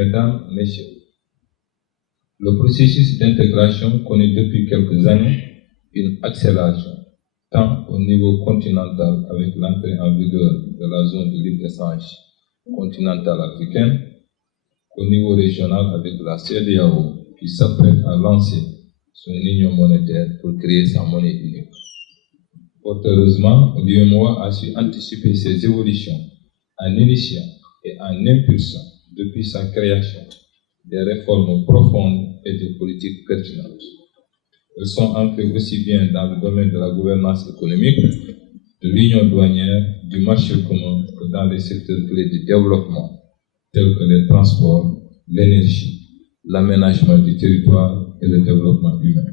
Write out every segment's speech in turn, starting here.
Mesdames, Messieurs, le processus d'intégration connaît depuis quelques années une accélération, tant au niveau continental avec l'entrée en vigueur de la zone de libre-échange continentale africaine, qu'au niveau régional avec la CEDEAO qui s'apprête à lancer son union monétaire pour créer sa monnaie unique. Fort heureusement, l'UEMOA a su anticiper ces évolutions en initiant et en impulsant depuis sa création des réformes profondes et des politiques pertinentes. Elles sont ancrées aussi bien dans le domaine de la gouvernance économique, de l'union douanière, du marché commun que dans les secteurs clés du développement, tels que les transports, l'énergie, l'aménagement du territoire et le développement humain.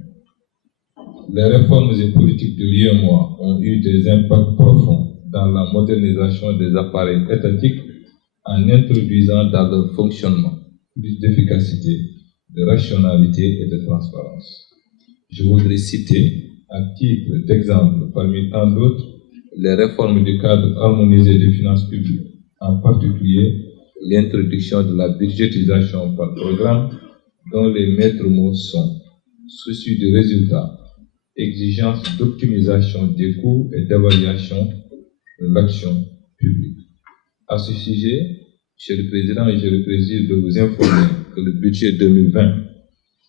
Les réformes et politiques de l'UEMOA ont eu des impacts profonds dans la modernisation des appareils étatiques en introduisant dans leur fonctionnement plus d'efficacité, de rationalité et de transparence. Je voudrais citer, à titre d'exemple parmi tant d'autres, les réformes du cadre harmonisé des finances publiques, en particulier l'introduction de la budgétisation par programme dont les maîtres mots sont souci du résultat, exigence d'optimisation des coûts et d'évaluation de l'action publique. À ce sujet, Monsieur le Président, j'ai le plaisir de vous informer que le budget 2020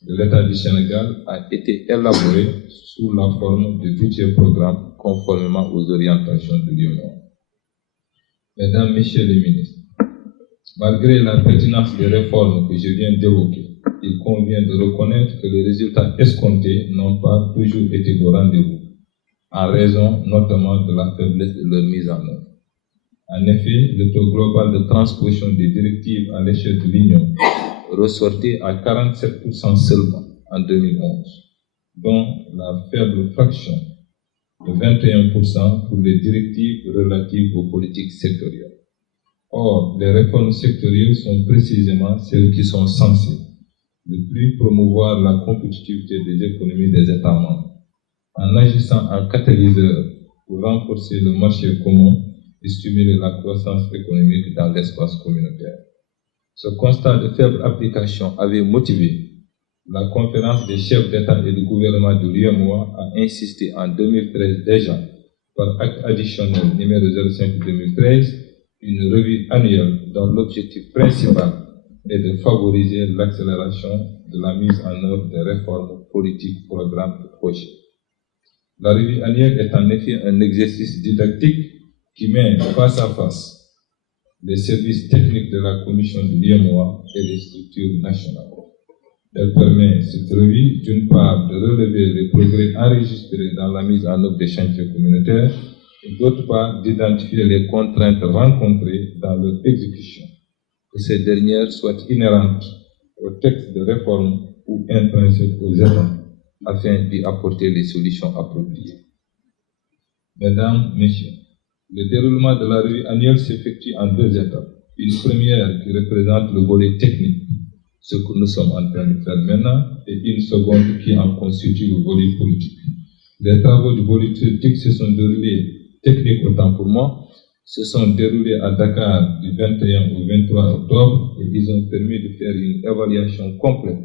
de l'État du Sénégal a été élaboré sous la forme de budget programme conformément aux orientations de l'UEMOA. Mesdames, Messieurs les ministres, malgré la pertinence des réformes que je viens d'évoquer, il convient de reconnaître que les résultats escomptés n'ont pas toujours été au rendez-vous, en raison notamment de la faiblesse de leur mise en œuvre. En effet, le taux global de transposition des directives à l'échelle de l'Union ressortait à 47% seulement en 2011, dont la faible fraction de 21% pour les directives relatives aux politiques sectorielles. Or, les réformes sectorielles sont précisément celles qui sont censées de plus promouvoir la compétitivité des économies des États membres, en agissant en catalyseur pour renforcer le marché commun et stimuler la croissance économique dans l'espace communautaire. Ce constat de faible application avait motivé la conférence des chefs d'État et de gouvernement de l'UEMOA à insister en 2013 déjà, par acte additionnel numéro 05-2013, une revue annuelle dont l'objectif principal est de favoriser l'accélération de la mise en œuvre des réformes politiques, programmes et projets. La revue annuelle est en effet un exercice didactique qui met face à face les services techniques de la Commission de l'UEMOA et les structures nationales. Elle permet, cette revue, d'une part, de relever les progrès enregistrés dans la mise en œuvre des chantiers communautaires, et d'autre part, d'identifier les contraintes rencontrées dans leur exécution, que ces dernières soient inhérentes au texte de réforme ou intrinsèques aux États, afin d'y apporter les solutions appropriées. Mesdames, Messieurs, le déroulement de la revue annuelle s'effectue en deux étapes. Une première qui représente le volet technique, ce que nous sommes en train de faire maintenant, et une seconde qui en constitue le volet politique. Les travaux du volet politique se sont déroulés, techniques autant pour moi, se sont déroulés à Dakar du 21 au 23 octobre et ils ont permis de faire une évaluation complète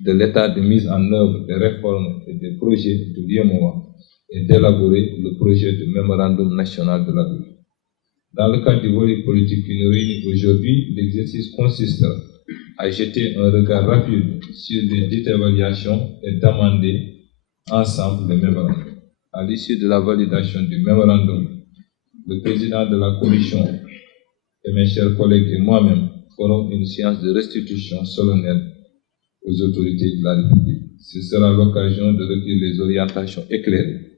de l'état de mise en œuvre des réformes et des projets de l'UEMOA et d'élaborer le projet de mémorandum national de la revue. Dans le cadre du volet politique qui nous réunit aujourd'hui, l'exercice consiste à jeter un regard rapide sur les dites évaluations et d'amender ensemble les mémorandums. À l'issue de la validation du mémorandum, le président de la commission et mes chers collègues et moi-même ferons une séance de restitution solennelle aux autorités de la République. Ce sera l'occasion de recueillir les orientations éclairées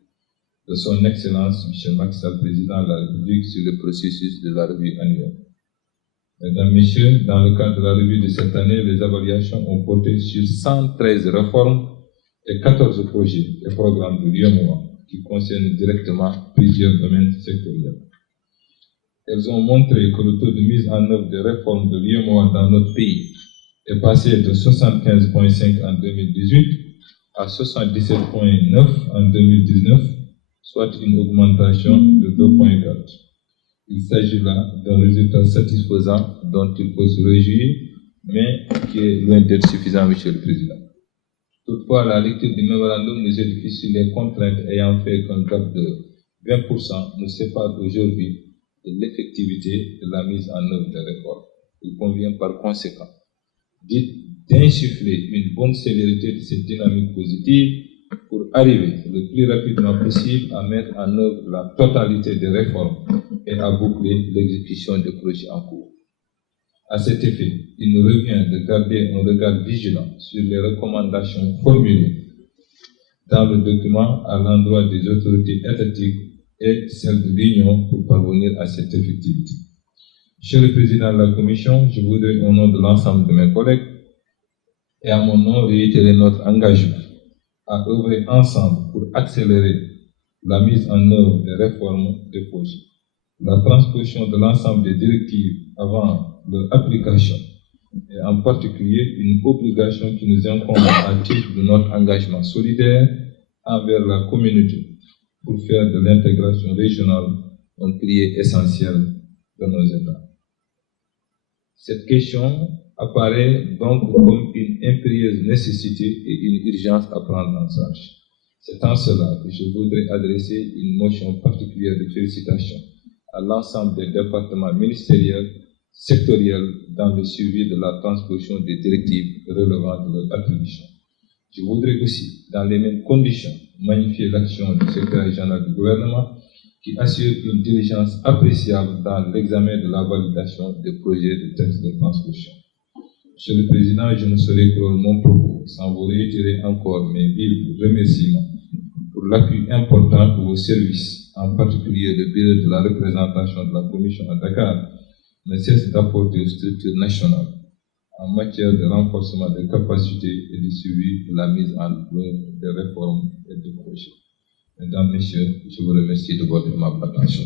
de son Excellence, M. Macky Sall, président de la République, sur le processus de la revue annuelle. Mesdames, Messieurs, dans le cadre de la revue de cette année, les évaluations ont porté sur 113 réformes et 14 projets et programmes de l'UEMOA qui concernent directement plusieurs domaines sectoriels. Elles ont montré que le taux de mise en œuvre des réformes de l'UEMOA dans notre pays est passé de 75,5 en 2018 à 77,9 en 2019, soit une augmentation de 2,4. Il s'agit là d'un résultat satisfaisant dont il faut se réjouir mais qui est loin d'être suffisant, Monsieur le Président. Toutefois, la lecture du mémorandum nous édifie sur les contraintes ayant fait qu'un gap de 20% nous sépare aujourd'hui de l'effectivité de la mise en œuvre des réformes. Il convient par conséquent d'insuffler une bonne célérité de cette dynamique positive pour arriver le plus rapidement possible à mettre en œuvre la totalité des réformes et à boucler l'exécution des projets en cours. À cet effet, il nous revient de garder un regard vigilant sur les recommandations formulées dans le document à l'endroit des autorités étatiques et celles de l'Union pour parvenir à cette effectivité. Monsieur le Président de la Commission, je voudrais au nom de l'ensemble de mes collègues et à mon nom réitérer notre engagement à œuvrer ensemble pour accélérer la mise en œuvre des réformes des projets. La transposition de l'ensemble des directives avant leur application est en particulier une obligation qui nous incombe à titre de notre engagement solidaire envers la communauté pour faire de l'intégration régionale un pilier essentiel de nos États. Cette question apparaît donc comme une impérieuse nécessité et une urgence à prendre en charge. C'est en cela que je voudrais adresser une motion particulière de félicitations à l'ensemble des départements ministériels, sectoriels dans le suivi de la transposition des directives relevant de leur attribution. Je voudrais aussi, dans les mêmes conditions, magnifier l'action du secrétaire général du gouvernement qui assure une diligence appréciable dans l'examen de la validation des projets de textes de transposition. Monsieur le Président, je ne saurais clore mon propos sans vous réitérer encore mes vifs remerciements pour l'appui important que vos services, en particulier le bureau de la représentation de la Commission à Dakar, ne cessent d'apporter aux structures nationales en matière de renforcement des capacités et de suivi de la mise en œuvre des réformes et des projets. Mesdames, Messieurs, je vous remercie de votre aimable attention.